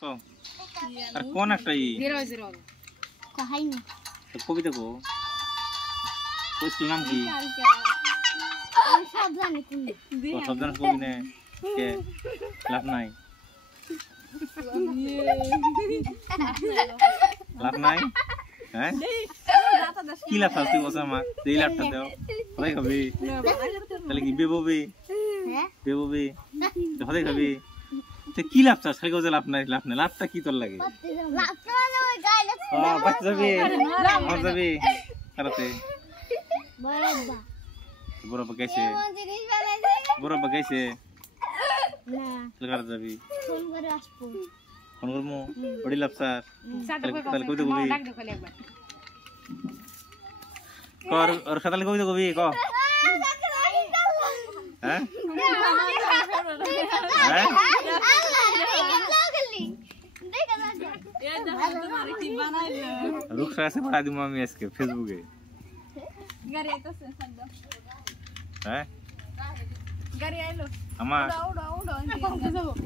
কো আর কোন একটাই কহাইনি কবিতা কো কোসল নাম কি সব জানি তুমি সব জানা কবি না কে লাভ নাই লাভ নাই হ্যাঁ কি লাভ আছে বসে আমার এই লাভটা দাও কোথায় খাবি তাহলে কি বেববি হ্যাঁ বেববি কোথায় খাবি তো কি লাভ চাস খালি লাভ নাই লাভটা কি তোর লাগে বাচ্চা যাবি আমার যাবি কারাতে বড় গেছে বড় গেছে না কারাতে যাবি ফোন করে আসবো ফোন করমু বড়ি লাভ স্যার তাহলে কবিতা কবি কর আর খাতালে কবিতা কবি ক হ্যাঁ হ্যাঁ রুকসা আছে পড়া দিমু আমি আজকে ফেসবুকে গাড়ি আইতাছে সদ্য হ্যাঁ গাড়ি আইলো আমার উড়া উড়া উড়া